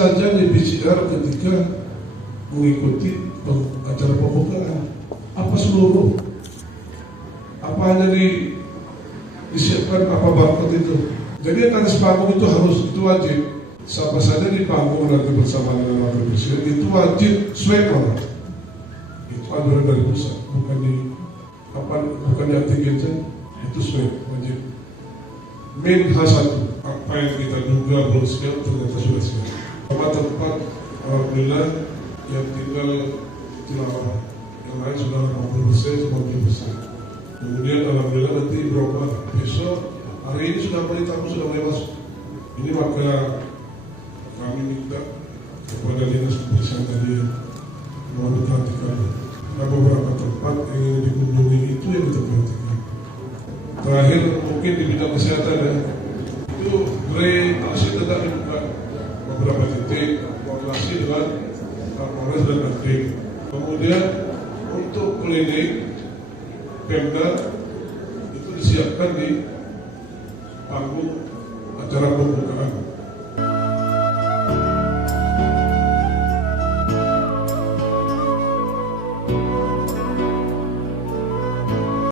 saja di PCR ketika mengikuti acara pembukaan? Apa seluruh? Apa hanya disiapkan apa barcode itu? Jadi atas panggung itu harus, itu wajib. Siapa saja di panggung nanti bersama dengan wakil presiden itu wajib swab. Itu aturan dari pusat, bukan di antigen saja. Itu swab wajib. Min H1, apa yang kita duga belum siap ternyata sudah siap. Tempat alhamdulillah yang tinggal tilawah, yang lain sudah 80%, 90%. Kemudian alhamdulillah nanti berubah besok, hari ini sudah mulai tamu sudah mulai masuk. Ini maka kami minta kepada dinas kebersihan tadi mohon diperhatikan. Ada beberapa tempat yang ingin dikunjungi itu yang kita perhatikan. Terakhir mungkin di bidang kesehatan ya, itu masih tetap dibuka beberapa titik koordinasi dengan Kapolres dan Dandim. Kemudian untuk klinik Pemda itu disiapkan di panggung acara pembukaan.